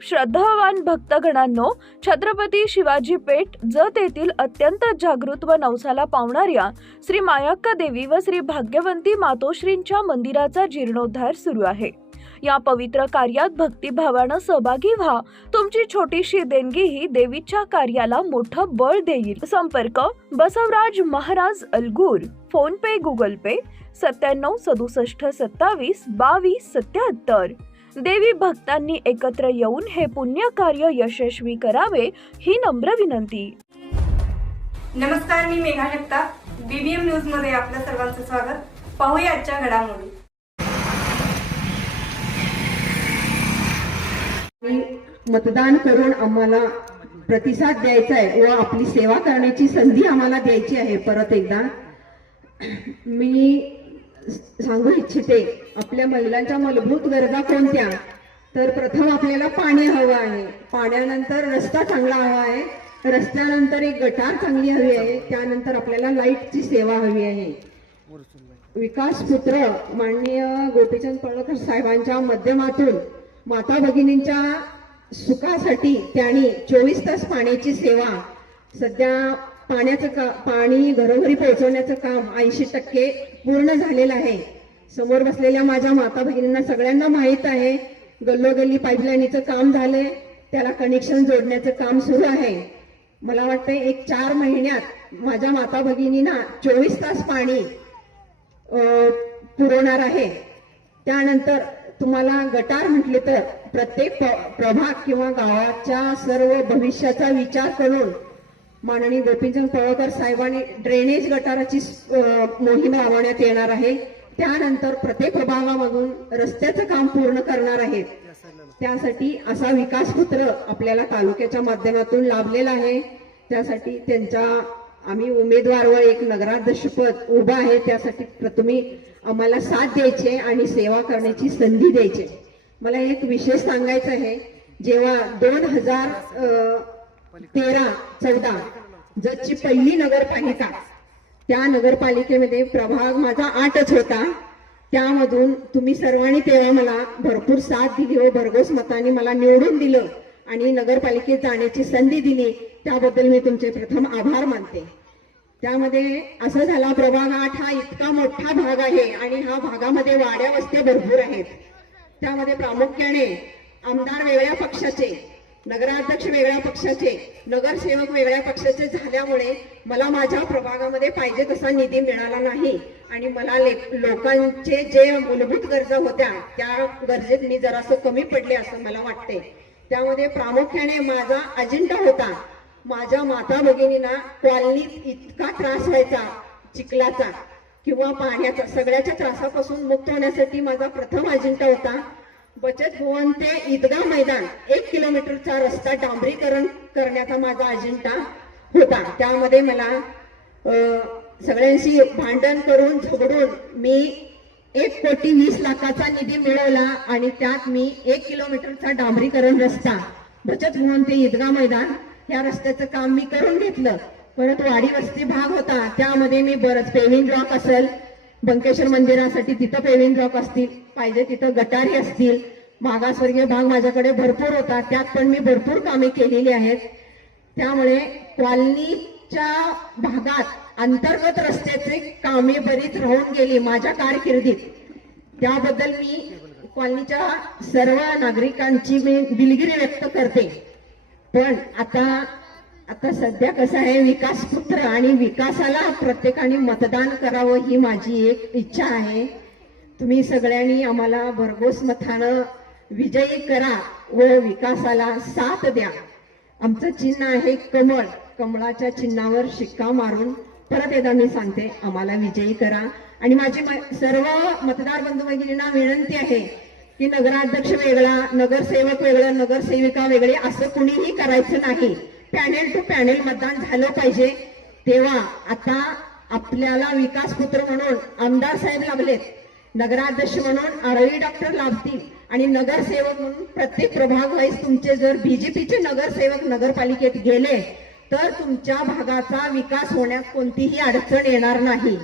श्रद्धावान भक्तगणांनो, छत्रपती शिवाजी पेठ जत येथील अत्यंत जागृत व नवसाला पावणाऱ्या श्री मायाक्का देवी व श्री भाग्यवंती मातोश्रींच्या मंदिराचा जीर्णोद्धार सुरू आहे। या पवित्र कार्यात भक्तिभावानं सहभागी व्हा। तुमची छोटीशी देणगी ही देवीच्या कार्याला मोठं बळ देईल। संपर्क बसवराज महाराज अलगूर, फोन पे गुगल पे 97 67 27 22 77। देवी भक्तांनी एकत्र येऊन हे पुण्य कार्य यशस्वी करावे ही नम्र विनंती। नमस्कार, मी मेघा जगताप, बीबीएम न्यूज मध्ये आपल्या सर्वांचं स्वागत। पाहूया आजच्या घडामोडी। मतदान करून आम्हाला प्रतिसाद द्यायचा आहे व आपली सेवा करण्याची संधी आम्हाला द्यायची आहे। परत एकदा मी सांगू इच्छिते, आपल्या महिलांच्या मूलभूत गरजा कोणत्या? तर प्रथम आपल्याला पाणी हवं आहे, पाण्यानंतर रस्ता चांगला हवा आहे, रस्त्यानंतर एक गटार चांगली हवी आहे, त्यानंतर आपल्याला लाईटची सेवा हवी आहे। विकास पुत्र माननीय गोपीचंद पडळकर साहेबांच्या माध्यमातून माता भगिनींच्या सुखासाठी त्यांनी 24 तास पाण्याची सेवा, सध्या पाणी घरोघरी पोहोचवण्याचं काम 80% पूर्ण झालेलं आहे। समोर बसलेल्या माझ्या माता भगिनींना सगळ्यांना माहीत आहे, गल्लोगल्ली पाईपलाईनचं काम झाले, त्याला कनेक्शन जोडण्याचं काम सुरू आहे। मला वाटतं एक 4 महिन्यात माझ्या माता भगिनींना 24 तास पाणी पुरवणार आहे। त्यानंतर तुम्हाला गटार म्हटले तर प्रत्येक प्रभाग किंवा गावाच्या सर्व भविष्याचा विचार करून माननीय गोपीचंद पडळकर साहेबांनी ड्रेनेज गटाराची मोहीम राबवण्यात येणार आहे। त्यानंतर प्रत्येक प्रभागामधून रस्त्याचं काम पूर्ण करणार आहेत। त्यासाठी असा विकास पुत्र आपल्याला तालुक्याच्या माध्यमातून लाभलेला आहे। त्यासाठी त्यांचा आम्ही उमेदवार व एक नगराध्यक्षपद उभा आहे, त्यासाठी प्रथमी आम्हाला साथ द्यायचे आणि सेवा करण्याची संधी द्यायची। मला एक विशेष सांगायचं आहे, जेव्हा 2013-14 जतची पहिली नगरपालिका, त्या नगरपालिकेमध्ये प्रभाग माझा 8च होता। त्यामधून तुम्ही सर्वांनी तेव्हा मला भरपूर साथ दिली व भरघोस मताने मला निवडून दिलं आणि नगरपालिकेत जाण्याची संधी दिली, त्याबद्दल मी तुमचे प्रथम आभार मानते। त्यामध्ये असं झाला, प्रभाग 8 हा इतका मोठा भाग आहे आणि ह्या भागामध्ये वाड्या वस्त्या भरपूर आहेत। त्यामध्ये प्रामुख्याने आमदार वेगळ्या पक्षाचे, नगराध्यक्ष वेगळ्या पक्षाचे, नगरसेवक वेगळ्या पक्षाचे झाल्यामुळे मला माझ्या प्रभागामध्ये पाहिजे तसा निधी मिळाला नाही आणि मला लोकांचे जे मूलभूत गरजा होत्या त्या गरजेत मी जरासं कमी पडले असं मला वाटते। त्यामध्ये प्रामुख्याने माझा अजेंडा होता, माझ्या माता भगिनींना कॉलनीत इतका त्रास व्हायचा चिखलाचा किंवा पाण्याचा, सगळ्याच्या त्रासापासून मुक्त होण्यासाठी माझा प्रथम अजेंडा होता बचत भवन ते ईदगाह मैदान 1 किलोमीटरचा रस्ता डांबरीकरण करण्याचा माझा अजेंडा होता। त्यामध्ये मला सगळ्यांशी भांडण करून झगडून मी 1,20,00,000चा निधी मिळवला आणि त्यात मी 1 किलोमीटरचा डांबरीकरण रस्ता बचत भवन ते ईदगाह मैदान या रस्त्याचं काम मी करून घेतलं। परत वाडी वस्ती भाग होता, त्यामध्ये मी बरंच पेविंग ब्लॉक असेल, बंकेश्वर मंदिरासाठी तिथं पेविंग ब्लॉक असतील, पाहिजे तिथं गटारी असतील, मागासवर्गीय भाग माझ्याकडे भरपूर होता, त्यात पण मी भरपूर कामे केलेली आहेत। त्यामुळे कॉलनीच्या भागात अंतर्गत रस्त्याचे कामे बरीच राहून गेली माझ्या कारकिर्दीत। त्याबद्दल मी कॉलनीच्या सर्व नागरिकांची मी दिलगिरी व्यक्त करते। पण आता सध्या कसं आहे, विकास पुत्र आणि विकासाला प्रत्येकाने मतदान करावं ही माझी एक इच्छा आहे। तुम्ही सगळ्यांनी आम्हाला भरघोस मतानं विजयी करा व विकासाला साथ द्या। आमचं चिन्ह आहे कमळ, कमळाच्या चिन्हावर शिक्का मारून परत एकदा मी सांगते, आम्हाला विजयी करा। आणि माझी सर्व मतदार बंधू भगिनींना विनंती आहे की नगराध्यक्ष वेगळा, नगरसेवक वेगळं, नगरसेविका वेगळे असं कुणीही करायचं नाही। पॅनेल टू पॅनेल मतदान झालं पाहिजे। तेव्हा आता आपल्याला विकास पुत्र म्हणून आमदार साहेब लाभलेत, नगराध्यक्ष म्हणून आरवी डॉक्टर लाभतील आणि नगरसेवक म्हणून प्रत्येक प्रभाग वाईज तुमचे जर बीजेपीचे नगरसेवक नगरपालिकेत गेले तर तुमच्या भागाचा विकास होण्यास कोणतीही अडचण येणार नाही।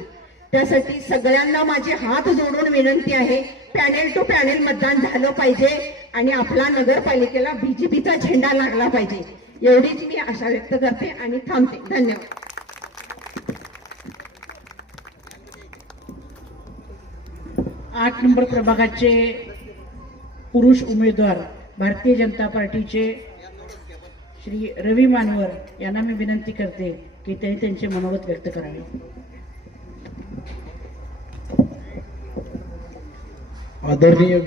त्यासाठी सगळ्यांना माझी हात जोडून विनंती आहे, पॅनेल टू पॅनेल मतदान झालं पाहिजे आणि आपला नगरपालिकेला बीजेपीचा झेंडा लागला पाहिजे, एवढीच मी आशा व्यक्त करते आणि थांबते. धन्यवाद. 8 नंबर प्रभागाचे पुरुष उमेदवार भारतीय जनता पार्टीचे श्री रवी मानवर यांना मी विनंती करते की त्यांनी त्यांचे मनोगत व्यक्त करावे. आदरणीय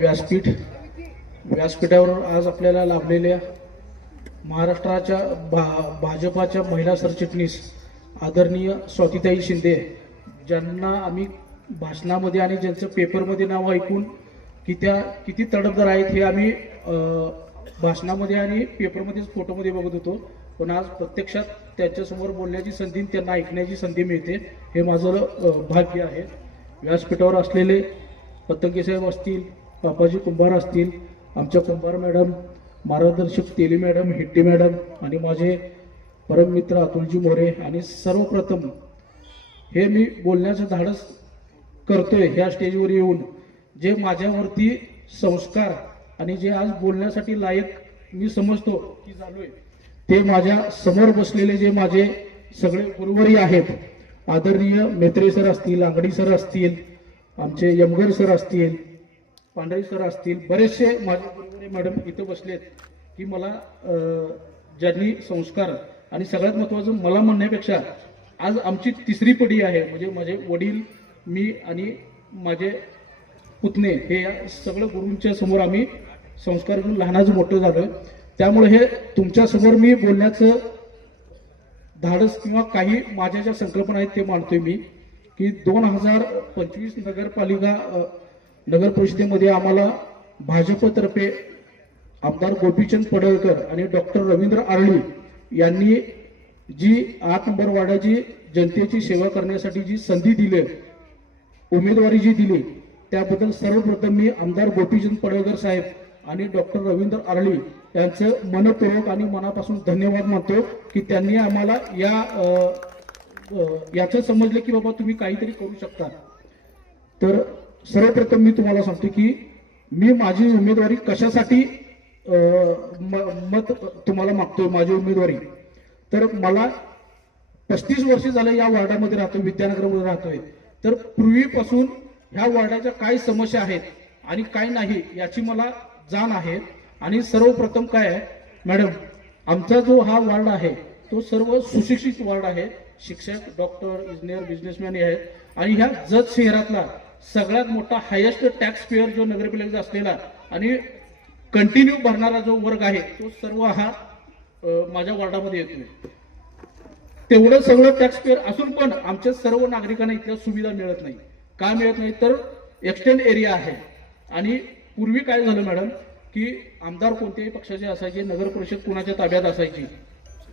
व्यासपीठावर आज आपल्याला लाभलेल्या महाराष्ट्राच्या भाजपाच्या महिला सरचिटणीस आदरणीय स्वातीताई शिंदे, ज्यांना आम्ही भाषणामध्ये आणि ज्यांचं पेपरमध्ये नाव ऐकून की त्या किती तडफदार आहेत हे आम्ही भाषणामध्ये आणि पेपरमध्येच फोटोमध्ये बघत होतो, पण आज प्रत्यक्षात त्यांच्यासमोर बोलण्याची संधी, त्यांना ऐकण्याची संधी मिळते, हे माझं भाग्य आहे. व्यासपीठावर असलेले पतंगे साहेब असतील, पापाजी कुंभार असतील, आमच्या कुंभार मॅडम, मार्गदर्शक तेली मॅडम, हिट्टी मॅडम आणि माझे परममित्र अतुलजी मोरे, आणि सर्वप्रथम हे मी बोलण्याचं धाडस करतोय ह्या स्टेजवर येऊन, जे माझ्यावरती संस्कार आणि जे आज बोलण्यासाठी लायक मी समजतो की झालोय, ते माझ्या समोर बसलेले जे माझे सगळे गुरुवरी आहेत, आदरणीय मेत्रे सर असतील, आंगडी सर असतील, आमचे यमगर सर असतील, पांढरे सर असतील, बरेचसे माझे गुरुवरी मॅडम इथं बसलेत की मला ज्यांनी संस्कार, आणि सगळ्यात महत्त्वाचं मला म्हणण्यापेक्षा आज आमची तिसरी पिढी आहे, म्हणजे माझे वडील, मी आणि माझे पुतणे, हे सगळं गुरूंच्या समोर आम्ही संस्कार घेऊन लहानाचं मोठं झालोय. त्यामुळे हे तुमच्यासमोर मी बोलण्याचं धाडस किंवा काही माझ्या ज्या संकल्पना आहेत ते मांडतोय मी, की 2025 नगरपालिका नगर परिषदेमध्ये आम्हाला भाजपतर्फे आमदार गोपीचंद पडळकर आणि डॉक्टर रवींद्र आरळी यांनी जी 8 नंबर वार्डाची जनतेची सेवा करण्यासाठी जी संधी दिली, उमेदवारी जी दिली, त्याबद्दल सर्वप्रथम मी आमदार गोपीचंद पडळकर साहेब आणि डॉक्टर रवींद्र आरळी यांचं मनपूर्वक आणि मनापासून धन्यवाद मानतो की त्यांनी आम्हाला याचं समजलं की बाबा तुम्ही काहीतरी करू शकता. तर सर्वप्रथम मी तुम्हाला सांगतो की मी माझी उमेदवारी कशासाठी मत तुम्हाला मागतोय. माझी उमेदवारी, तर मला 35 वर्ष झालं या वार्डामध्ये राहतोय, विद्यानगरमध्ये राहतोय. तर पूर्वीपासून ह्या वार्डाच्या काय समस्या आहेत आणि काय नाही याची मला जाण आहे. आणि सर्वप्रथम काय आहे मॅडम, आमचा जो हा वार्ड आहे तो सर्व सुशिक्षित वार्ड आहे. शिक्षक, डॉक्टर, इंजिनियर, बिझनेसमॅन हे आहेत. आणि ह्या जत शहरातला सगळ्यात मोठा हायेस्ट टॅक्स पेअर जो नगरपालिकेचा असलेला आणि कंटिन्यू भरणारा जो वर्ग आहे तो सर्व हा माझ्या वार्डामध्ये येतोय. तेवढं सगळं टॅक्स पेअर असून पण आमच्या सर्व नागरिकांना इथल्या सुविधा मिळत नाही. का मिळत नाही तर एक्सटेंड एरिया आहे. आणि पूर्वी काय झालं मॅडम की आमदार कोणत्याही पक्षाचे असायचे, नगर परिषद कुणाच्या ताब्यात असायची,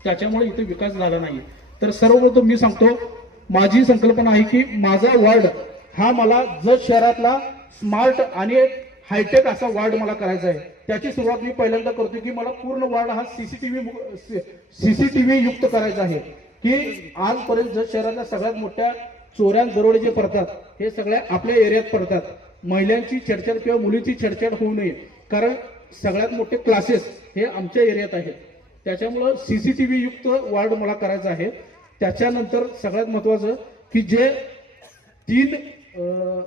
त्याच्यामुळे इथे विकास झाला नाही. तर सर्वप्रथम मी सांगतो, माझी संकल्पना आहे की माझा वार्ड हा मला जत शहरातला स्मार्ट आणि हायटेक असा वार्ड मला करायचा आहे. त्याची सुरुवात मी पहिल्यांदा करतो की मला पूर्ण वार्ड हा सीसीटीव्ही युक्त करायचा आहे. की आजपर्यंत जत शहरातल्या सगळ्यात मोठ्या चोऱ्या दरोडे जे पडतात हे सगळ्या आपल्या एरियात पडतात. महिलांची छेडछाड किंवा मुलीची छेडछाड होऊ नये, कारण सगळ्यात मोठे क्लासेस हे आमच्या एरियात आहेत. त्याच्यामुळं सीसीटीव्ही युक्त वार्ड मला करायचं आहे. त्याच्यानंतर सगळ्यात महत्वाचं की जे 3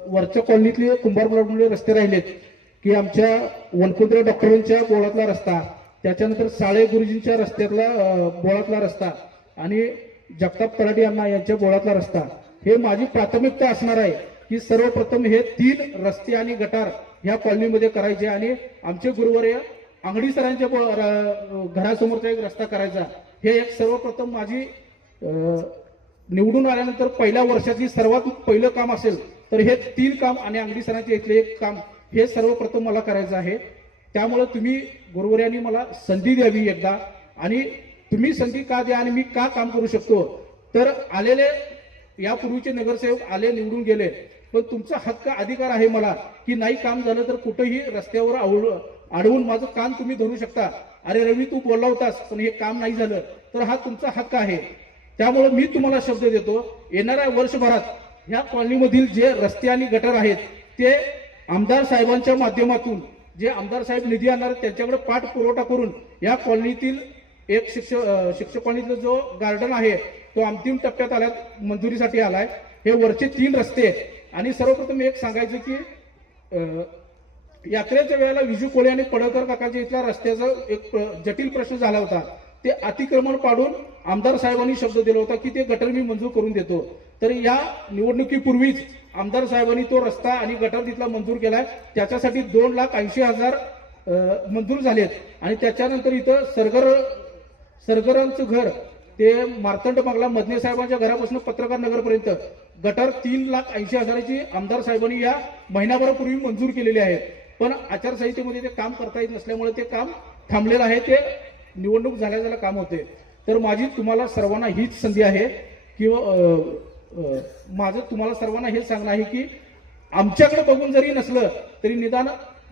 वरच्या कॉलनीतले कुंभार ब्लॉकमधले रस्ते राहिलेत, की आमच्या वनकुंद्रे डॉक्टरांच्या बोळातला रस्ता, त्याच्यानंतर साळे गुरुजींच्या रस्त्यातला बोळातला रस्ता आणि जगताप तलाठी अण्णा यांच्या बोळातला रस्ता, हे माझी प्राथमिकता असणार आहे की सर्वप्रथम हे 3 रस्ते आणि गटार ह्या कॉलनीमध्ये करायचे. आणि आमचे गुरुवर्य आंगडी सरांच्या घरासमोरचा एक रस्ता करायचा. हे एक सर्वप्रथम माझी निवडून आल्यानंतर पहिल्या वर्षातली सर्वात पहिलं काम असेल तर हे 3 काम आणि आंगडी सरांचे इथले एक काम हे सर्वप्रथम मला करायचं आहे. त्यामुळे तुम्ही गुरुवर्यांनी मला संधी द्यावी एकदा, आणि तुम्ही संधी का द्या आणि मी का काम करू शकतो. तर आलेले यापूर्वीचे नगरसेवक आले, निवडून गेले, पण तुमचा हक्क अधिकार आहे मला की नाही काम झालं तर कुठेही रस्त्यावर अडवून माझं काम तुम्ही धरू शकता. अरे रवी तू बोलला होतास पण हे काम नाही झालं, तर हा तुमचा हक्क आहे. त्यामुळे मी तुम्हाला शब्द देतो, येणाऱ्या वर्षभरात ह्या कॉलनीमधील जे रस्ते आणि गटर आहेत ते आमदार साहेबांच्या माध्यमातून जे आमदार साहेब निधी आणणार त्यांच्याकडे पाठपुरवठा करून या कॉलनीतील एक शिक्षक कॉलनीतला जो गार्डन आहे तो अंतिम टप्प्यात आल्यात मंजुरीसाठी आलाय. हे वरचे 3 रस्ते आणि सर्वप्रथम एक सांगायचं की यात्रेच्या वेळेला विजू कोळे आणि पडळकर काकाच्या इथल्या रस्त्याचा एक जटिल प्रश्न झाला होता. ते अतिक्रमण पाडून आमदार साहेबांनी शब्द दिला होता की ते गटर मी मंजूर करून देतो. तर या निवडणुकीपूर्वीच आमदार साहेबांनी तो रस्ता आणि गटर तिथला मंजूर केलाय. त्याच्यासाठी 2,80,000 मंजूर झालेत आणि त्याच्यानंतर इथं सरगरांचं घर ते मार्तंड बंगला मदने साहेबांच्या घरापासून पत्रकार नगरपर्यंत गटर 3,80,000ची आमदार साहेबांनी या महिनाभरापूर्वी मंजूर केलेली आहे. पण आचारसंहितेमध्ये ते काम करता येत नसल्यामुळे ते काम थांबलेलं आहे. ते निवडणूक झाल्या काम होते. तर माझी तुम्हाला सर्वांना हीच संधी आहे किंवा माझं तुम्हाला सर्वांना हे सांगणं आहे की आमच्याकडे बघून जरी नसलं तरी निदान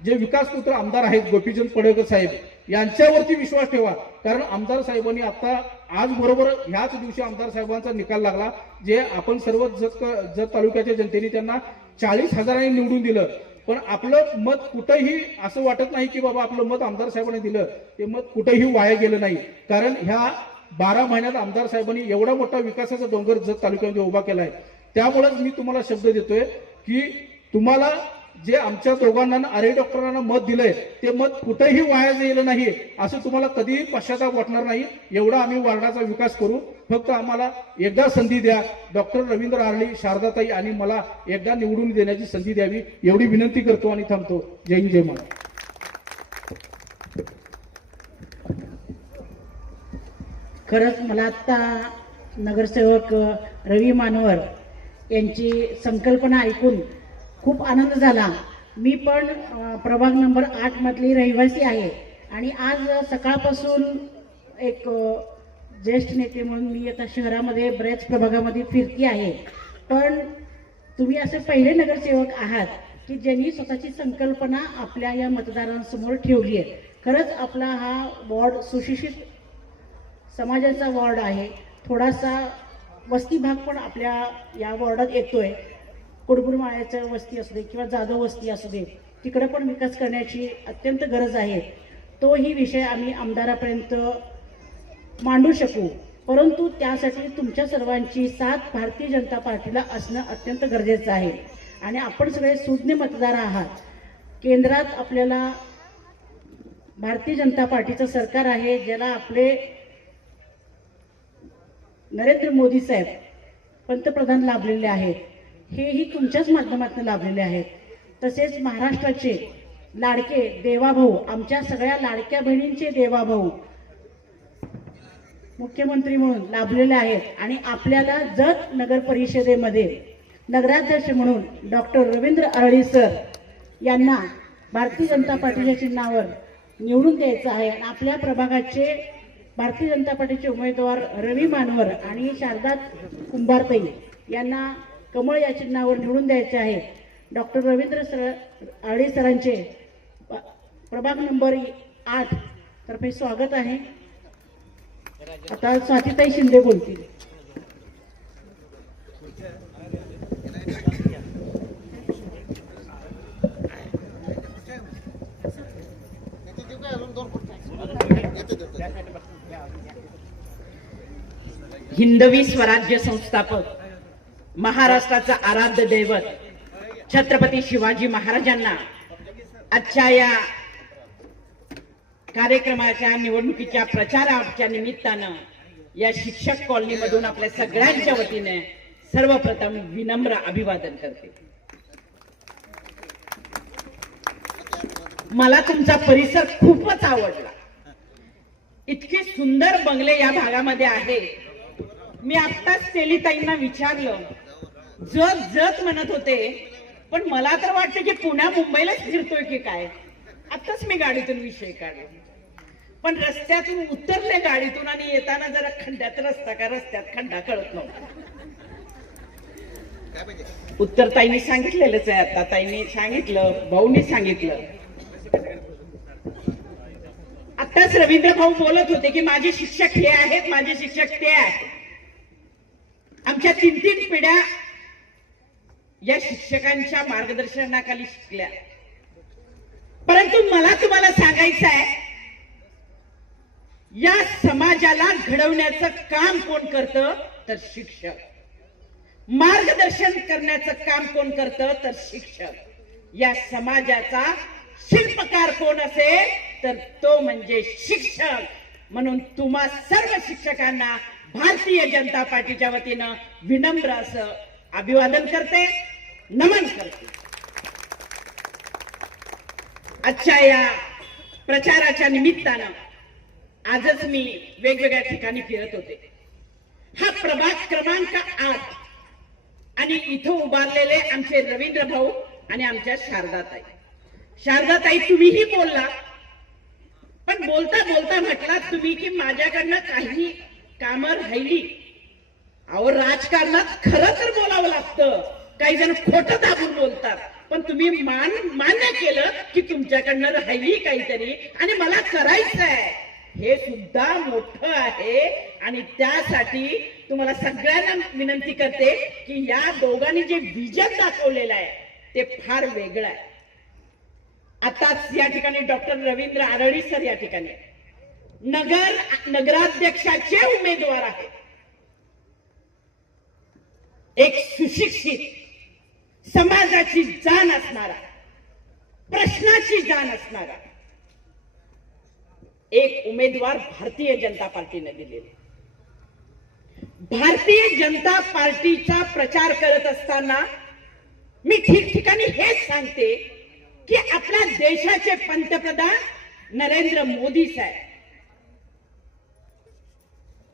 जे विकासपुत्र आमदार आहेत गोपीचंद पडळकर साहेब यांच्यावरती विश्वास ठेवा. कारण आमदार साहेबांनी आता आज बरोबर ह्याच दिवशी आमदार साहेबांचा निकाल लागला. जे आपण सर्व जत तालुक्याच्या जनतेने त्यांना 40,000 निवडून दिलं. पण आपलं मत कुठेही असं वाटत नाही की बाबा आपलं मत आमदार साहेबांनी दिलं ते मत कुठेही वाया गेलं नाही. कारण ह्या 12 महिन्यात आमदार साहेबांनी एवढा मोठा विकासाचा डोंगर जत तालुक्यामध्ये उभा केलाय. त्यामुळेच मी तुम्हाला शब्द देतोय की तुम्हाला जे आमच्या दोघांना आरे डॉक्टरांना मत दिलंय ते मत कुठेही वाया गेलं नाही असं तुम्हाला कधीही पश्चाताप वाटणार नाही. एवढा आम्ही वार्डाचा विकास करू. फक्त आम्हाला एकदा संधी द्या. डॉक्टर रवींद्र आरळी, शारदाताई आणि मला एकदा निवडून देण्याची संधी द्यावी एवढी विनंती करतो आणि थांबतो. जय हिंद, जय महाराष्ट्र. खरंच मला आत्ता नगरसेवक रवी मानवर यांची संकल्पना ऐकून खूप आनंद झाला. मी पण प्रभाग नंबर 8 मधली रहिवासी आहे आणि आज सकाळपासून एक ज्येष्ठ नेते म्हणून मी आता शहरामध्ये बऱ्याच प्रभागामध्ये फिरती आहे. पण तुम्ही असे पहिले नगरसेवक आहात की ज्यांनी स्वतःची संकल्पना आपल्या या मतदारांसमोर ठेवली आहे. खरंच आपला हा वॉर्ड सुशिक्षित समाजाचा वॉर्ड आहे. थोडासा वस्ती भाग पण आपल्या या वॉर्डात येतोय. कुडबुडमाळ्याच्या वस्ती असू दे किंवा जाधव वस्ती असू दे तिकडे पण विकास करण्याची अत्यंत गरज आहे. तोही विषय आम्ही आमदारापर्यंत मांडू शकू. परंतु त्यासाठी तुमच्या सर्वांची साथ भारतीय जनता पार्टीला असणं अत्यंत गरजेचं आहे. आणि आपण सगळे सुज्ञ मतदार आहात. केंद्रात आपल्याला भारतीय जनता पार्टीचं सरकार आहे ज्याला आपले नरेंद्र मोदी साहेब पंतप्रधान लाभलेले आहेत. हेही तुमच्याच माध्यमातून लाभलेले आहेत. तसेच महाराष्ट्राचे लाडके देवाभाऊ, आमच्या सगळ्या लाडक्या बहिणींचे देवाभाऊ मुख्यमंत्री म्हणून लाभलेले आहेत. आणि आपल्याला जत नगर परिषदेमध्ये नगराध्यक्ष म्हणून डॉक्टर रवींद्र आरळी सर यांना भारतीय जनता पार्टीच्या चिन्हावर निवडून द्यायचं आहे. आणि आपल्या प्रभागाचे भारतीय जनता पार्टीचे उमेदवार रवी मानवर आणि शारदा कुंभारताई यांना कमळ या चिन्हावर निवडून द्यायचे आहे. डॉक्टर रवींद्र आरळी सरांचे प्रभाग नंबर 8 तर्फे स्वागत आहे. आता स्वातीताई शिंदे बोलतील. हिंदवी स्वराज्य संस्थापक महाराष्ट्राचा आराध्य दैवत छत्रपती शिवाजी महाराजांना आजच्या या कार्यक्रमाच्या निवडणुकीच्या प्रचाराच्या निमित्तानं या शिक्षक कॉलनीमधून आपल्या सगळ्यांच्या वतीने सर्वप्रथम विनम्र अभिवादन करते. मला तुमचा परिसर खूपच आवडला. इतके सुंदर बंगले या भागामध्ये आहे. मी आत्ताच तेलीताईंना विचारलं, जत म्हणत होते पण मला तर वाटतं की पुण्या मुंबईलाच फिरतोय की काय. आताच मी गाडीतून विषय काढला. पण रस्त्यातून उतरले गाडीतून आणि येताना जरा खड्ड्यात रस्ता का रस्त्यात खड्डा कळत नव्हता. उत्तर ताईंनी सांगितलेलंच आहे. आता ताईंनी सांगितलं, भाऊनी सांगितलं. आताच रवींद्र भाऊ बोलत होते की माझे शिक्षक हे आहेत, माझे शिक्षक ते आहेत. आमच्या 3-3 पिढ्या या शिक्षकांच्या मार्गदर्शनाखाली शिकल्या. परंतु मला तुम्हाला सांगायचं आहे, या समाजाला घडवण्याचं काम कोण करतं तर शिक्षक. मार्गदर्शन करण्याचं काम कोण करतं तर शिक्षक. या समाजाचा शिल्पकार कोण असेल तर तो म्हणजे शिक्षक. म्हणून तुम्हा सर्व शिक्षकांना भारतीय जनता पार्टीच्या वतीनं विनम्र असं अभिवादन करते, नमन करते. आजच्या या प्रचाराच्या निमित्तानं आजच मी वेगवेगळ्या ठिकाणी फिरत होते. हा प्रभाग क्रमांक 8 आणि इथं उभारलेले आमचे रवींद्र भाऊ आणि आमच्या शारदाताई. शारदाताई, तुम्हीही बोलला, पण बोलता बोलता म्हटलात तुम्ही की माझ्याकडनं काही कामं राहिली. अहो, राजकारणात खरं तर बोलावं लागतं. काही जण खोटं दाबून बोलतात, पण तुम्ही मान्य केलं की तुमच्याकडनं राहिली काहीतरी आणि मला करायचं आहे. हे सुद्धा मोठं आहे आणि त्यासाठी तुम्हाला सगळ्यांना विनंती करते की या दोघांनी जे विजन दाखवलेलं आहे ते फार वेगळं आहे. आताच या ठिकाणी डॉक्टर रवींद्र आरळी सर या ठिकाणी नगराध्यक्षाचे उमेदवार आहेत. एक सुशिक्षित, समाजाची जाण असणारा, प्रश्नाची जाण असणारा एक उमेदवार भारतीय जनता पार्टीने दिलेले. भारतीय जनता पार्टीचा प्रचार करत असताना मी ठिकठिकाणी हेच सांगते की आपल्या देशाचे पंतप्रधान नरेंद्र मोदी साहेब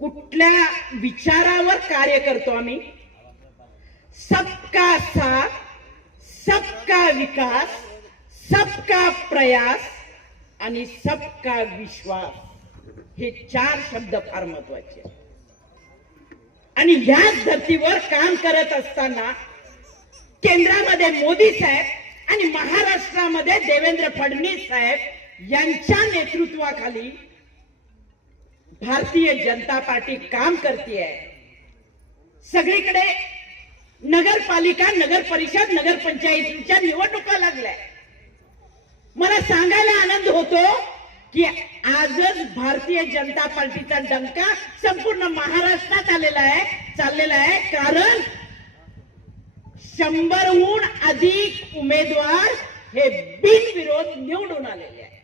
कुठल्या विचारावर कार्य करतो आम्ही? सबका साथ, सबका विकास, सबका प्रयास आणि सबका विश्वास, हे 4 शब्द फार महत्वाचे आहेत. आणि ह्याच धर्तीवर काम करत असताना केंद्रामध्ये मोदी साहेब आणि महाराष्ट्रामध्ये देवेंद्र फडणवीस साहेब यांच्या नेतृत्वाखाली भारतीय जनता पार्टी काम करते आहे. सगळीकडे नगरपालिका, नगर परिषद, नगर पंचायतीच्या निवडणुका लागल्या. मला सांगायला आनंद होतो की आजच भारतीय जनता पार्टीचा डंका संपूर्ण महाराष्ट्रात चाललेला आहे. कारण 100हून अधिक उमेदवार हे बिनविरोध निवडून आलेले आहे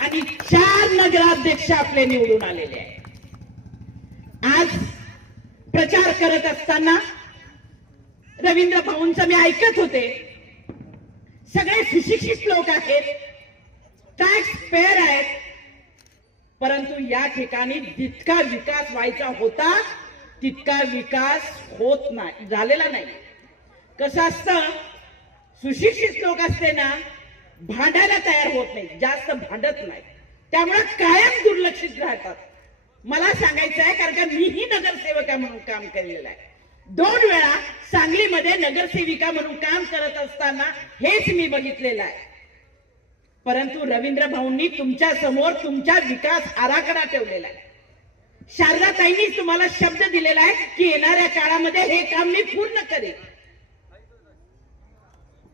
आणि 4 नगराध्यक्ष आपले निवडून आलेले आहे. आज प्रचार करत असताना रवींद्र भाऊंचं मी ऐकत होते. सगळे सुशिक्षित लोक आहेत, टॅक्स पेअर आहेत, परंतु या ठिकाणी जितका विकास व्हायचा होता तितका विकास होत नाही, झालेला नाही. कसं असतं, सुशिक्षित लोक असते ना, भांडायला तयार होत नाही, जास्त भांडत नाही, त्यामुळे कायम दुर्लक्षित राहतात. मला सांगायचं आहे, कारण का मीही नगरसेवका म्हणून काम केलेलं आहे. 2 वेळा सांगलीमध्ये नगरसेविका म्हणून काम करत असताना हेच मी बघितलेलं आहे. परंतु रवींद्र भाऊंनी तुमच्या समोर तुमचा विकास आराखडा ठेवलेला आहे. शारदाताईंनी तुम्हाला शब्द दिलेला आहे की येणाऱ्या काळामध्ये हे काम मी पूर्ण करेन.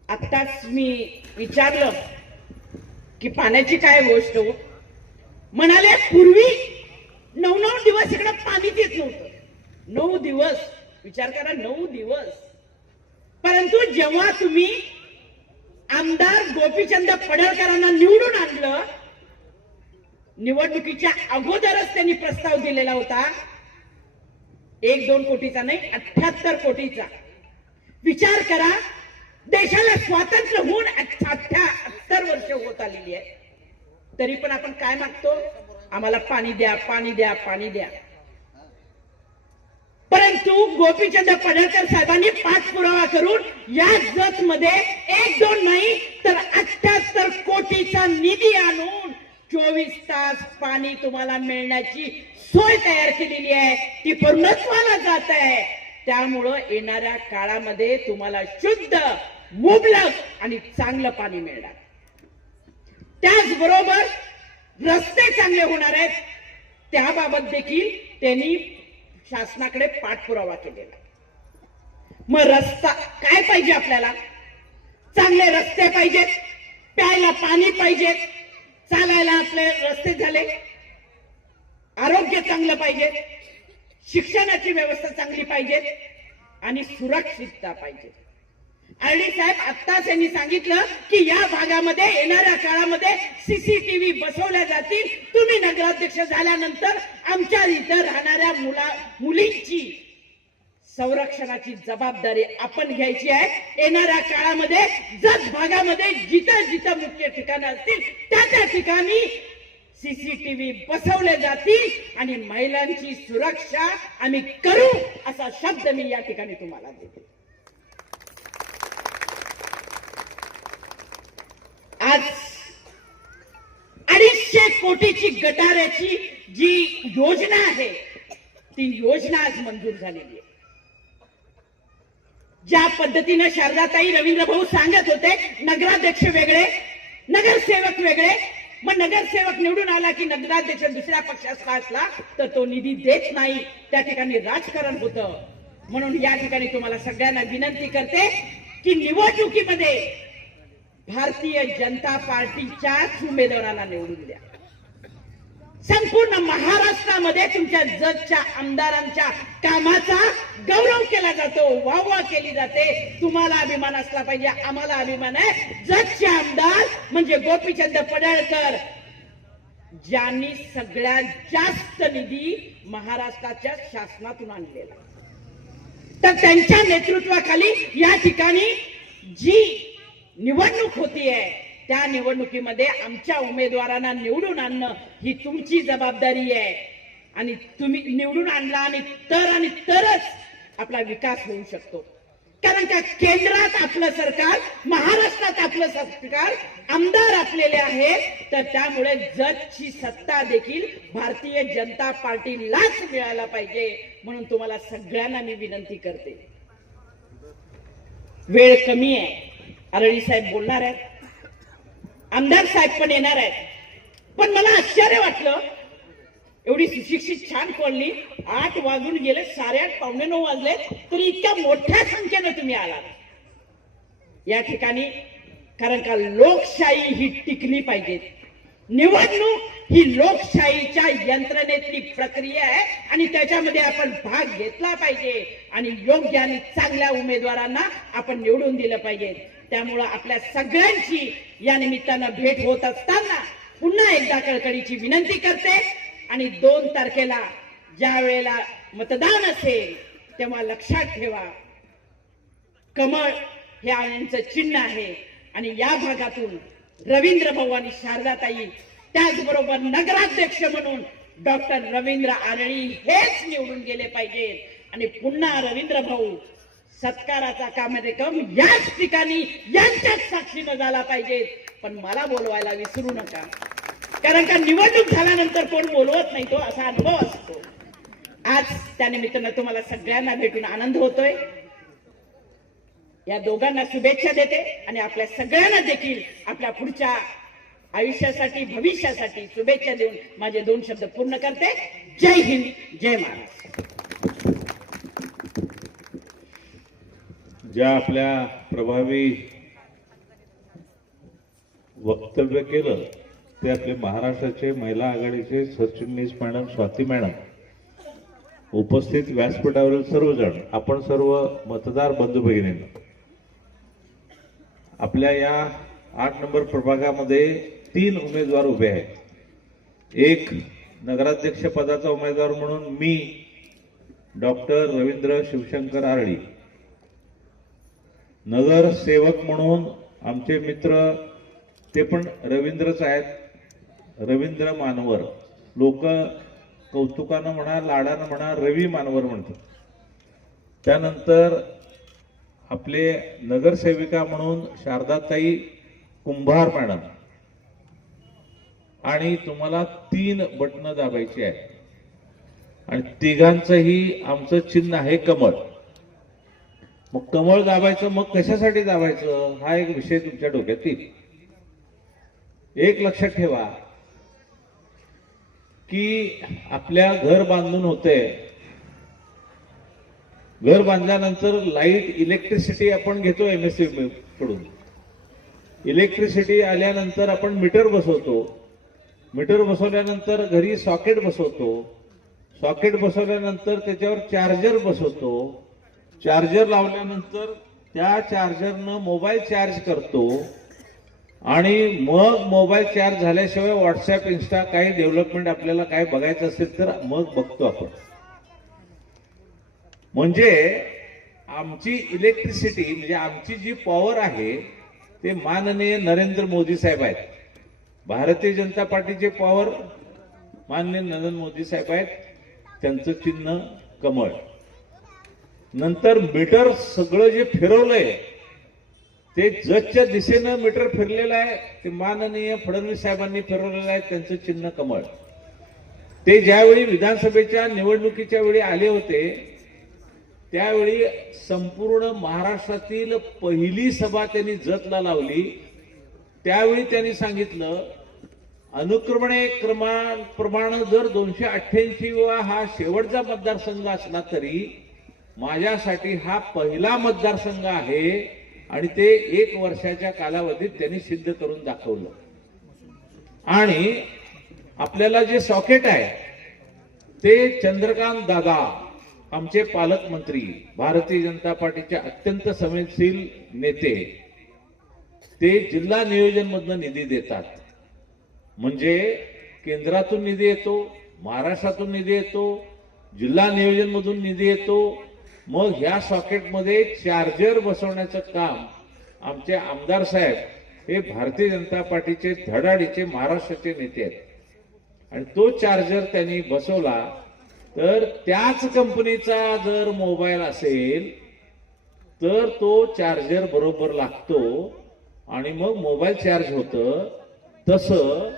आत्ताच मी विचारलं की पाण्याची काय गोष्ट हो, म्हणाले पूर्वी 9 दिवस इकडे पाणीच येत नव्हतं. 9 दिवस, विचार करा, 9 दिवस. परंतु जेव्हा तुम्ही आमदार गोपीचंद पडळकरांना निवडून आणलं, निवडणुकीच्या अगोदरच त्यांनी प्रस्ताव दिलेला होता, 1-2 कोटीचा नाही, 78 कोटीचा. विचार करा, देशाला स्वातंत्र्य होऊन 78 वर्ष होत आलेली आहे, तरी पण आपण काय मागतो? आम्हाला पाणी द्या, पाणी द्या, पाणी द्या. परंतु गोपीचंद पडळकर साहेबांनी पाठपुरावा करून या जतमध्ये 1-2 नाही तर 78 कोटीचा निधी आणून 24 तास पाणी तुम्हाला मिळण्याची सोय तयार केलेली आहे. ती पूर्णत्वाला जात आहे. त्यामुळं येणाऱ्या काळामध्ये तुम्हाला शुद्ध, मुबलक आणि चांगलं पाणी मिळणार. त्याचबरोबर रस्ते चांगले होणार आहेत, त्याबाबत देखील त्यांनी शासनाकडे पाठपुरावा केलेला. मग रस्ता काय पाहिजे आपल्याला? चांगले रस्ते पाहिजेत, प्यायला पाणी पाहिजे, चालायला आपले रस्ते झाले, आरोग्य चांगलं पाहिजे, शिक्षणाची व्यवस्था चांगली पाहिजे आणि सुरक्षितता पाहिजे. आरडी साहेब आत्ताच यांनी सांगितलं की या भागामध्ये येणाऱ्या काळामध्ये सीसीटीव्ही बसवल्या जातील. तुम्ही नगराध्यक्ष झाल्यानंतर आमच्या इथं राहणाऱ्या मुलींची संरक्षणाची जबाबदारी आपण घ्यायची आहे. येणाऱ्या काळामध्ये जत भागामध्ये जिथं जिथं मुख्य ठिकाणं असतील त्या ठिकाणी सीसीटीव्ही बसवले जातील आणि महिलांची सुरक्षा आम्ही करू असा शब्द मी या ठिकाणी तुम्हाला देते. आज 250 कोटीची गटाऱ्याची जी योजना आहे ती योजना आज मंजूर झालेली आहे. ज्या पद्धतीने शारदाताई रवींद्र भाऊ सांगत होते नगराध्यक्ष वेगळे, नगरसेवक वेगळे, मग नगरसेवक निवडून आला की नगराध्यक्ष दुसऱ्या पक्षाचा असला तर तो निधी देत नाही, त्या ठिकाणी राजकारण होतं. म्हणून या ठिकाणी तुम्हाला सगळ्यांना विनंती करते की निवडणुकीमध्ये भारतीय जनता पार्टीच्याच उमेदवाराला निवडून द्या. संपूर्ण महाराष्ट्रामध्ये तुमच्या जतच्या आमदारांच्या कामाचा गौरव केला जातो, वाहवा केली जाते. तुम्हाला अभिमान असला पाहिजे, आम्हाला अभिमान आहे. जतचे आमदार म्हणजे गोपीचंद पडळकर, ज्यांनी सगळ्यात जास्त निधी महाराष्ट्राच्या शासनातून आणलेला, तर त्यांच्या नेतृत्वाखाली या ठिकाणी जी निवडणूक होतीये त्या निवडणुकीमध्ये आमच्या उमेदवारांना निवडून आणणं ही तुमची जबाबदारी आहे. आणि तुम्ही निवडून आणला आणि तरच आपला विकास होऊ शकतो. कारण का केंद्रात आपलं सरकार, महाराष्ट्रात आपलं सरकार, आमदार आपलेले आहेत, तर त्यामुळे जतची सत्ता देखील भारतीय जनता पार्टीलाच मिळायला पाहिजे. म्हणून तुम्हाला सगळ्यांना मी विनंती करते, वेळ कमी आहे. आरडी साहेब बोलणार आहेत, आमदार साहेब पण येणार आहेत. पण मला आश्चर्य वाटलं, एवढी सुशिक्षित छान कॉलनी, 8 वाजून गेले, 8:30 पावणे 9 वाजले, तरी इतक्या मोठ्या संख्येनं तुम्ही आलात या ठिकाणी. कारण का लोकशाही ही टिकली पाहिजे. निवडणूक ही लोकशाहीच्या यंत्रणेतली प्रक्रिया आहे आणि त्याच्यामध्ये आपण भाग घेतला पाहिजे आणि योग्य आणि चांगल्या उमेदवारांना आपण निवडून दिलं पाहिजे. त्यामुळं आपल्या सगळ्यांची या निमित्तानं भेट होत असताना पुन्हा एकदा कळकळीची विनंती करते आणि 2 तारखेला ज्या वेळेला मतदान असेल तेव्हा लक्षात ठेवा, कमळ हे यांचं चिन्ह आहे आणि या भागातून रवींद्र भाऊ आणि शारदाताई, त्याचबरोबर नगराध्यक्ष म्हणून डॉक्टर रवींद्र आरळी हेच निवडून गेले पाहिजेत आणि पुन्हा रवींद्र भाऊ सत्काराचा कार्यक्रम याच ठिकाणी यांच्याच साक्षीनं झाला पाहिजे. पण मला बोलवायला विसरू नका, कारण का निवडणूक झाल्यानंतर कोण बोलवत नाही, तो असा अनुभव असतो. आज त्यानिमित्तानं तुम्हाला सगळ्यांना भेटून आनंद होतोय. या दोघांना शुभेच्छा देते आणि आपल्या सगळ्यांना देखील आपल्या पुढच्या आयुष्यासाठी, भविष्यासाठी शुभेच्छा देऊन माझे 2 शब्द पूर्ण करते. जय हिंद, जय महाराष्ट्र. ज्या आपल्या प्रभावी वक्तव्य केलं ते आपले महाराष्ट्राचे महिला आघाडीचे सरचिटणीस मॅडम स्वाती मॅडम, उपस्थित व्यासपीठावरील सर्वजण, आपण सर्व मतदार बंधू भगिनींनो, आपल्या या 8 नंबर प्रभागामध्ये 3 उमेदवार उभे आहेत. एक नगराध्यक्ष पदाचा उमेदवार म्हणून मी डॉक्टर रवींद्र शिवशंकर आरळी, नगरसेवक म्हणून आमचे मित्र ते पण रवींद्रच आहेत, रवींद्र मानवर, लोक कौतुकानं म्हणा, लाडानं म्हणा, रवी मानवर म्हणतात. त्यानंतर आपले नगरसेविका म्हणून शारदाताई कुंभार मॅडम, आणि तुम्हाला 3 बटणं दाबायची आहेत आणि तिघांचंही आमचं चिन्ह आहे कमळ. मग कमळ दाबायचं, मग कशासाठी दाबायचं हा एक विषय तुमच्या डोक्यात येईल. एक लक्षात ठेवा की आपल्या घर बांधून होते घर बांधल्यानंतर लाईट इलेक्ट्रिसिटी आपण घेतो MSE कडून. इलेक्ट्रिसिटी आल्यानंतर आपण मीटर बसवतो. मीटर बसवल्यानंतर घरी सॉकेट बसवतो. सॉकेट बसवल्यानंतर त्याच्यावर चार्जर बसवतो. चार्जर लावल्यानंतर त्या चार्जरनं मोबाईल चार्ज करतो आणि मग मोबाईल चार्ज झाल्याशिवाय व्हॉट्सअप, इन्स्टा काही डेव्हलपमेंट आपल्याला काय बघायचं असेल तर मग बघतो आपण. म्हणजे आमची इलेक्ट्रिसिटी म्हणजे आमची जी पॉवर आहे ते माननीय नरेंद्र मोदी साहेब आहेत. भारतीय जनता पार्टीचे पॉवर माननीय नरेंद्र मोदी साहेब आहेत. त्यांचं चिन्ह कमळ. नंतर मीटर सगळं जे फिरवलंय ते जजच्या दिशेनं मीटर फिरलेलं आहे. ते माननीय फडणवीस साहेबांनी फिरवलेलं आहे. त्यांचं चिन्ह कमळ. ते ज्यावेळी विधानसभेच्या निवडणुकीच्या वेळी आले होते त्यावेळी संपूर्ण महाराष्ट्रातील पहिली सभा त्यांनी जतला लावली. त्यावेळी त्यांनी सांगितलं अनुक्रमणे प्रमाण जर 288 हा शेवटचा मतदारसंघ असला तरी माझ्यासाठी हा पहिला मतदारसंघ आहे आणि ते 1 वर्षाच्या कालावधीत त्यांनी सिद्ध करून दाखवलं. आणि आपल्याला जे सॉकेट आहे ते चंद्रकांत दादा आमचे पालकमंत्री, भारतीय जनता पार्टीचे अत्यंत संवेदनशील नेते, ते जिल्हा नियोजन मधनं निधी देतात. म्हणजे केंद्रातून निधी येतो, महाराष्ट्रातून निधी येतो, जिल्हा नियोजन मधून निधी येतो. मग ह्या सॉकेटमध्ये चार्जर बसवण्याचं काम आमचे आमदार साहेब हे भारतीय जनता पार्टीचे धडाडीचे महाराष्ट्राचे नेते आहेत. आणि तो चार्जर त्यांनी बसवला तर त्याच कंपनीचा जर मोबाईल असेल तर तो चार्जर बरोबर लागतो आणि मग मोबाईल चार्ज होतं. तसं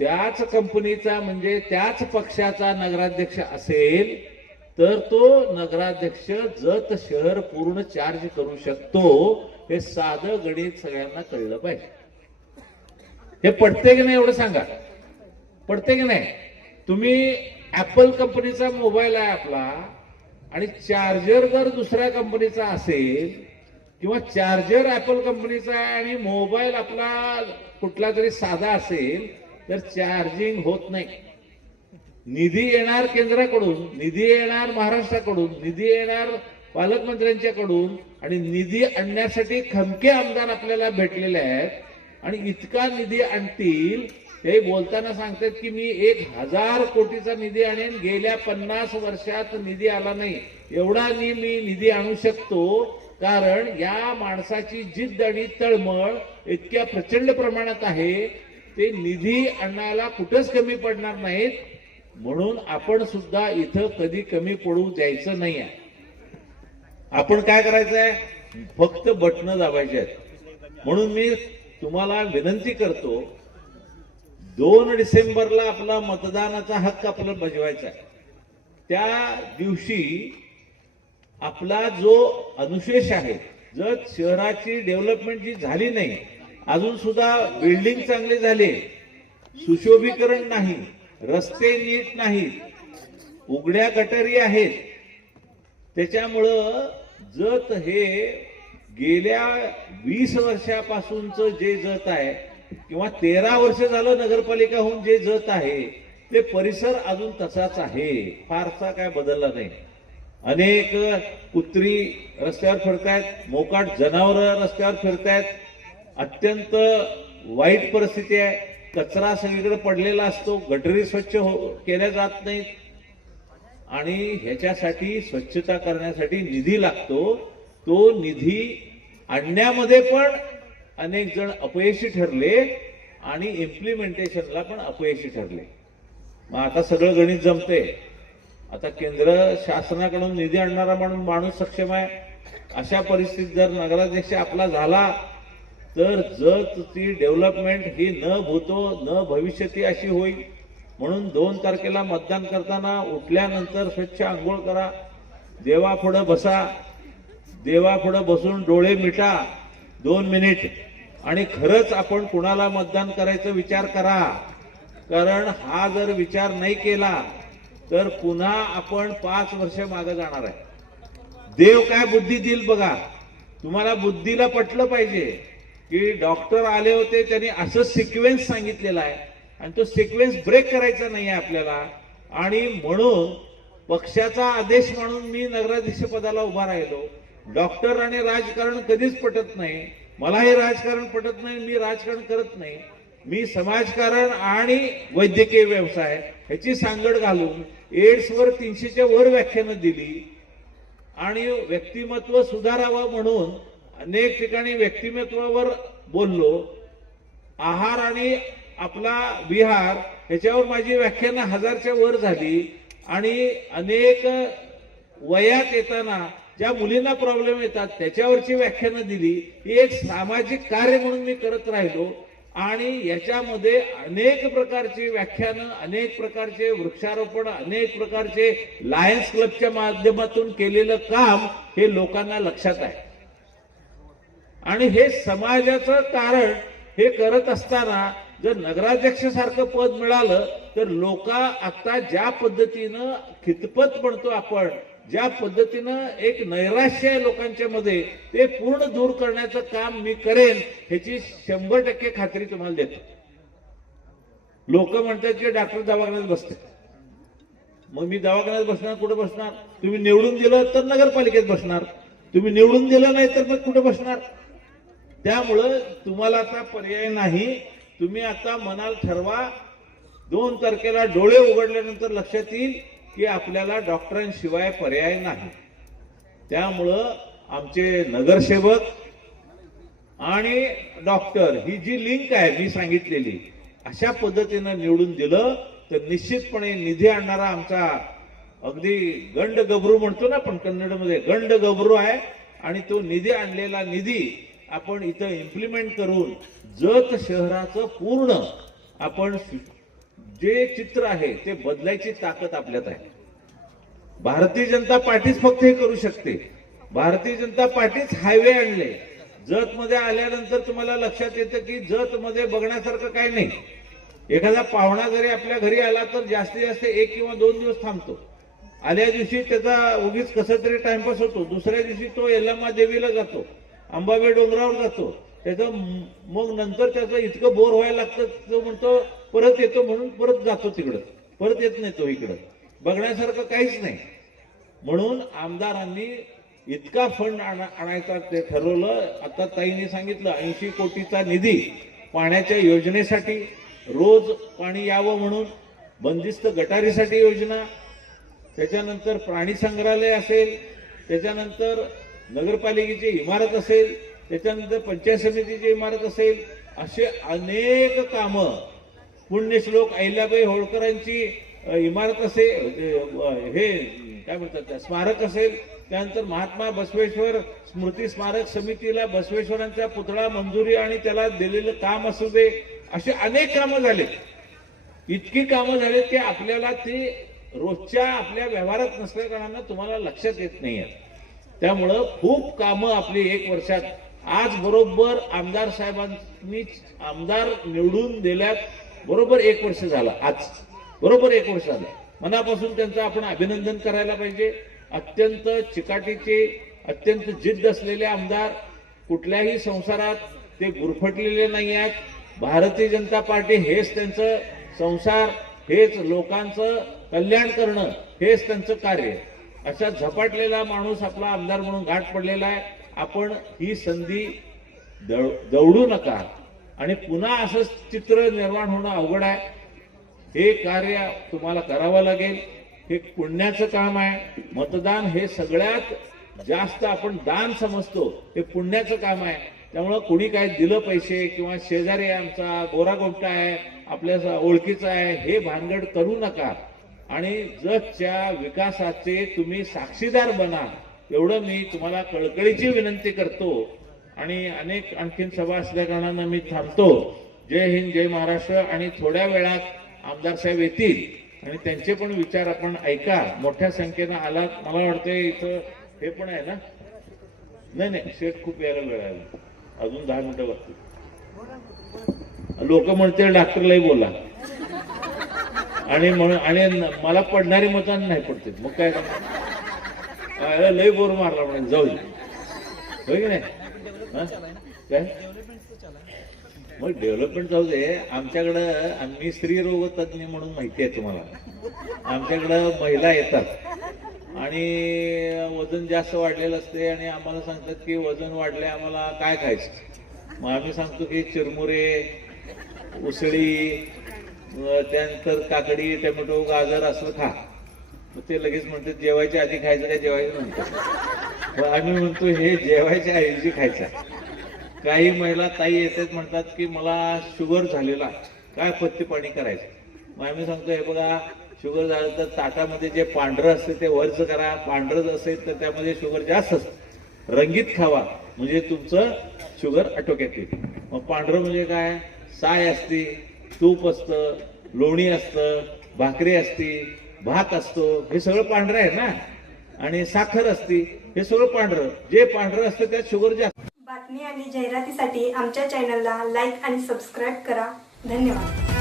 त्याच कंपनीचा म्हणजे त्याच पक्षाचा नगराध्यक्ष असेल तर तो नगराध्यक्ष जत शहर पूर्ण चार्ज करू शकतो. हे साधं गणित सगळ्यांना कळलं पाहिजे. हे पडते की नाही एवढं सांगा. पडते की नाही? तुम्ही ऍपल कंपनीचा मोबाईल आहे आपला आणि चार्जर जर दुसऱ्या कंपनीचा असेल किंवा चार्जर ऍपल कंपनीचा आहे आणि मोबाईल आपला कुठला तरी साधा असेल तर चार्जिंग होत नाही. निधी येणार केंद्राकडून, निधी येणार महाराष्ट्राकडून, निधी येणार पालकमंत्र्यांच्याकडून आणि निधी आणण्यासाठी खमके आमदार आपल्याला भेटलेले आहेत. आणि इतका निधी आणतील ते बोलताना सांगतात की मी 1000 कोटीचा निधी आणेन. गेल्या 50 वर्षात निधी आला नाही. एवढा मी निधी आणू शकतो कारण या माणसाची जिद्द आणि तळमळ इतक्या प्रचंड प्रमाणात आहे. ते निधी आणायला कुठंच कमी पडणार नाहीत. म्हणून आपण सुद्धा इथं कधी कमी पडू द्यायचं नाही आहे. आपण काय करायचंय? फक्त बटणं दाबायची आहेत. म्हणून मी तुम्हाला विनंती करतो 2 डिसेंबरला आपला मतदानाचा हक्क आपल्याला बजवायचा आहे. त्या दिवशी आपला जो अनुशेष आहे, जर शहराची डेव्हलपमेंट जी झाली नाही, अजून सुद्धा बिल्डिंग चांगले झाले, सुशोभीकरण नाही, रस्ते नीट नाहीत, उघड्या गटारी आहेत, त्याच्यामुळं जत हे गेल्या 20 वर्षापासूनचं जे जत आहे किंवा 13 वर्ष झालं नगरपालिका होऊन जे जत आहे ते परिसर अजून तसाच आहे. फारसा काय बदलला नाही. अनेक कुत्री रस्त्यावर फिरतायत, मोकाट जनावरं रस्त्यावर फिरतायत. अत्यंत वाईट परिस्थिती आहे. कचरा सगळीकडे पडलेला असतो, गटरी स्वच्छ केल्या जात नाहीत आणि ह्याच्यासाठी स्वच्छता करण्यासाठी निधी लागतो. तो निधी आणण्यामध्ये पण अनेक जण अपयशी ठरले आणि इम्प्लिमेंटेशनला पण अपयशी ठरले. मग आता सगळं गणित जमते. आता केंद्र शासनाकडून निधी आणणारा माणूस सक्षम आहे. अशा परिस्थितीत जर नगराध्यक्ष आपला झाला तर जतची डेव्हलपमेंट ही न भूतो न भविष्यती अशी होईल. म्हणून 2 तारखेला मतदान करताना उठल्यानंतर स्वच्छ आंघोळ करा, देवापुढं बसा, देवापुढं बसून डोळे मिटा 2 मिनिट आणि खरंच आपण कुणाला मतदान करायचा विचार करा. कारण हा जर विचार नाही केला तर पुन्हा आपण 5 वर्ष मागे जाणार आहे. देव काय बुद्धी देईल बघा. तुम्हाला बुद्धीला पटलं पाहिजे की डॉक्टर आले होते, त्यांनी असं सिक्वेन्स सांगितलेला आहे आणि तो सिक्वेन्स ब्रेक करायचा नाही आहे आपल्याला. आणि म्हणून पक्षाचा आदेश म्हणून मी नगराध्यक्ष पदाला उभा राहिलो. डॉक्टर आणि राजकारण कधीच पटत नाही. मलाही राजकारण पटत नाही, मी राजकारण करत नाही. मी समाजकारण आणि वैद्यकीय व्यवसाय ह्याची सांगड घालून एड्सवर 300च्या वर व्याख्यानं दिली आणि व्यक्तिमत्व सुधारावं म्हणून अनेक ठिकाणी व्यक्तिमत्वावर बोललो. आहार आणि आपला विहार ह्याच्यावर माझी व्याख्यानं 1000च्या वर झाली आणि अनेक वयात येताना ज्या मुलींना प्रॉब्लेम येतात त्याच्यावरची व्याख्यानं दिली. ही एक सामाजिक कार्य म्हणून मी करत राहिलो आणि याच्यामध्ये अनेक प्रकारची व्याख्यानं, अनेक प्रकारचे वृक्षारोपण, अनेक प्रकारचे लायन्स क्लबच्या माध्यमातून केलेलं काम हे लोकांना लक्षात आहे. आणि हे समाजाचं कारण हे करत असताना जर नगराध्यक्ष सारखं पद मिळालं तर लोक आता ज्या पद्धतीनं खितपत म्हणतो आपण, ज्या पद्धतीनं एक नैराश्य आहे लोकांच्या मध्ये, ते पूर्ण दूर करण्याचं काम मी करेन ह्याची 100% खात्री तुम्हाला देतो. लोक म्हणतात की डॉक्टर दवाखान्यात बसते. मग मी दवाखान्यात बसणार, कुठे बसणार? तुम्ही निवडून दिलं तर नगरपालिकेत बसणार, तुम्ही निवडून दिलं नाही तर मग कुठे बसणार? त्यामुळं तुम्हाला आता पर्याय नाही. तुम्ही आता मनाला ठरवा. 2 तारखेला डोळे उघडल्यानंतर लक्षात येईल की आपल्याला डॉक्टरांशिवाय पर्याय नाही. त्यामुळं आमचे नगरसेवक आणि डॉक्टर ही जी लिंक आहे मी सांगितलेली, अशा पद्धतीनं निवडून दिलं तर निश्चितपणे निधी आणणारा आमचा अगदी गंड गबरू म्हणतो ना आपण कन्नडमध्ये, गंड गबरू आहे. आणि तो निधी आणलेला निधी आपण इथं इम्प्लिमेंट करून जत शहराचं पूर्ण आपण जे चित्र आहे ते बदलायची ताकद आपल्यात आहे. भारतीय जनता पार्टीच फक्त हे करू शकते. भारतीय जनता पार्टीच हायवे आणले. जत मध्ये आल्यानंतर तुम्हाला लक्षात येतं की जत मध्ये बघण्यासारखं काही नाही. एखादा पाहुणा जरी आपल्या घरी आला तर जास्तीत जास्त 1 किंवा 2 दिवस थांबतो. आल्या दिवशी त्याचा उगीच कसं तरी टाइमपास होतो. दुसऱ्या दिवशी तो यल्लम्मा देवीला जातो, अंबाबाई डोंगरावर जातो. त्याचं मग नंतर त्याचं इतकं बोर व्हायला लागतं, तो म्हणतो परत येतो म्हणून परत जातो तिकडं, परत येत नाही तो इकडं. बघण्यासारखं काहीच नाही. म्हणून आमदारांनी इतका फंड आणायचा ते ठरवलं. आता ताईंनी सांगितलं 80 कोटीचा निधी पाण्याच्या योजनेसाठी, रोज पाणी यावं म्हणून, बंदिस्त गटारीसाठी योजना, त्याच्यानंतर प्राणी संग्रहालय असेल, त्याच्यानंतर नगरपालिकेची इमारत असेल, त्याच्यानंतर पंचायत समितीची इमारत असेल, असे अनेक कामं, पुण्यश्लोक अहिल्याबाई होळकरांची इमारत असेल, हे काय म्हणतात त्या स्मारक असेल, त्यानंतर महात्मा बसवेश्वर स्मृती स्मारक समितीला बसवेश्वरांचा पुतळा मंजुरी आणि त्याला दिलेलं काम असू दे, असे अनेक कामं झाले. इतकी कामं झाली की आपल्याला ती रोजच्या आपल्या व्यवहारात नसल्या कारणानं तुम्हाला लक्षात येत नाहीये. त्यामुळं खूप कामं आपली 1 वर्षात, आज बरोबर आमदार साहेबांनी आमदार निवडून दिल्यात बरोबर 1 वर्ष झालं. आज बरोबर 1 वर्ष झालं. मनापासून त्यांचं आपण अभिनंदन करायला पाहिजे. अत्यंत चिकाटीचे, अत्यंत जिद्द असलेले आमदार, कुठल्याही संसारात ते गुरफटलेले नाही आहेत. भारतीय जनता पार्टी हेच त्यांचं संसार, हेच लोकांचं कल्याण करणं, हेच त्यांचं कार्य. अशा झपाटलेला माणूस आपला आमदार म्हणून गाठ पडलेला आहे. आपण ही संधी दवडू नका आणि पुन्हा असं चित्र निर्माण होणं अवघड आहे. हे कार्य तुम्हाला करावं लागेल. हे पुण्याचं काम आहे. मतदान हे सगळ्यात जास्त आपण दान समजतो, हे पुण्याचं काम आहे. त्यामुळं कुणी काय दिलं पैसे किंवा शेजारी आमचा गोरा गोमटा आहे, आपल्या ओळखीचा आहे, हे भानगड करू नका आणि जगच्या विकासाचे तुम्ही साक्षीदार बना, एवढं मी तुम्हाला कळकळीची विनंती करतो. आणि अनेक आणखीन सभा असल्या कारणानं मी थांबतो. जय हिंद, जय महाराष्ट्र. आणि थोड्या वेळात आमदार साहेब येतील आणि त्यांचे पण विचार आपण ऐका. मोठ्या संख्येनं आलात. मला वाटतं इथं हे पण आहे ना? नाही, शेट खूप यायला वेळ आहे, अजून 10 मिनिटं बघतील. लोक म्हणते डॉक्टरलाही बोला आणि मला पडणारी मतं नाही पडते. मग काय लय बोर मारला म्हणून जाऊ दे, होय की नाही? हा? काय मग डेव्हलपमेंट जाऊ दे. आमच्याकडं आम्ही स्त्रीरोग तज्ज्ञ म्हणून माहिती आहे तुम्हाला. आमच्याकडं महिला येतात आणि वजन जास्त वाढलेलं असते आणि आम्हाला सांगतात की वजन वाढले, आम्हाला काय खायचं. मग आम्ही सांगतो की चिरमुरे, उसळी, त्यानंतर काकडी, टोमॅटो, गाजर असं खा. मग ते लगेच म्हणतात जेवायच्या आधी खायचं काय, जेवायचं म्हणतात. मग आम्ही म्हणतो हे जेवायच्या ऐवजी खायचं. काही महिला ताई येतात म्हणतात की मला शुगर झालेला, काय पथ्य पाणी करायचं. मग आम्ही सांगतो हे बघा, शुगर झालं तर ताटामध्ये जे पांढरं असते ते वरचं करा, पांढरं असेल तर त्यामध्ये शुगर जास्त असतं, रंगीत खावा म्हणजे तुमचं शुगर आटोक्यात येईल. मग पांढरं म्हणजे काय, साय असते, तूप असतं, लोणी असतं, भाकरी असते, भात असतो, हे सगळं पांढरं आहे ना. आणि साखर असते, हे सगळं पांढरं. जे पांढरं असतं त्यात शुगर जास्त. बातमी आणि जाहिरातीसाठी आमच्या चॅनलला लाईक आणि सबस्क्राईब करा. धन्यवाद.